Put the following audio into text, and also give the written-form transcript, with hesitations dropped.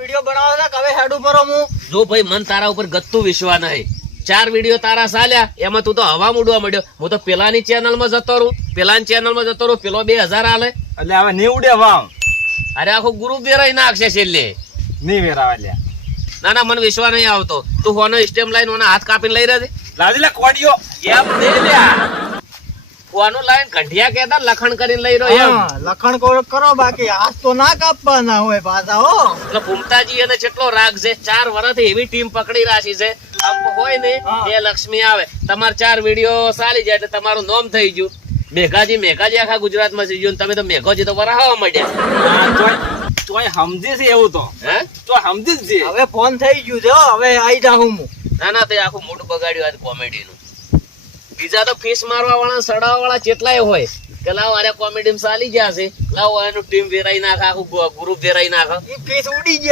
Video બનાવો છે કે હવે હેડ ઉપર હું જો ભાઈ મન તારા ઉપર ગત્તું વિશ્વાસ નહીં. 4 વિડીયો તારા ચાલ્યા એમાં તું તો હવા મૂડવા મળ્યો. હું તો પેલાની ચેનલ માં જતો રહું, પેલો 2000 આલે એટલે હવે નહીં ઉડે વાવ અરે આખો ગ્રુપ વેરાઈ નાખશે છેલ્લે. નહીં વેરાવા લ્યા. ના ના મને વિશ્વાસ નહીં આવતો. તું ફોનો સ્ટેમ લાઈન ઓના હાથ કાપીને લઈ રહેજે. લાવી લે કોડિયો એમ દે લ્યા ફોનું લાઈન ઘંટિયા કેતા લખણ કરીને લઈ રહ્યો એમ. હા, લખણ કરો બાકી હાથ તો ના કાપવાના હોય પાછા હો. એટલે ભૂમતાજી એને કેટલો રાગ છે. 4 વર્ષથી એવી ટીમ પકડી રાખી છે. આમ હોય ને એ લક્ષ્મી આવે. તમાર 4 વિડીયો ચાલી જાય એટલે તમારું નામ થઈ ગયું. મેઘાજી આખા ગુજરાતમાં થઈ ગયું. તમે તો મેઘોજી તો વરાહવા માંડ્યા. તોય સમજી છે એવું તો હે તો સમજી જ છે. હવે ફોન થઈ ગયું છે હો, હવે આઈ જાઉં હું. ના ના તે આખું મોઢું બગાડ્યું આજ કોમેડી નું. બીજા તો ફીસ મારવા વાળા સડાવવા વાળા કેટલાય હોય કે લાવો અરે કોમેડી માં ચાલી ગયા છે, લાવો એનું ટીમ વેરાઈ નાખે, આખું ગ્રુપ વેરાઈ નાખે. ઈ ફીસ ઉડી ગઈ.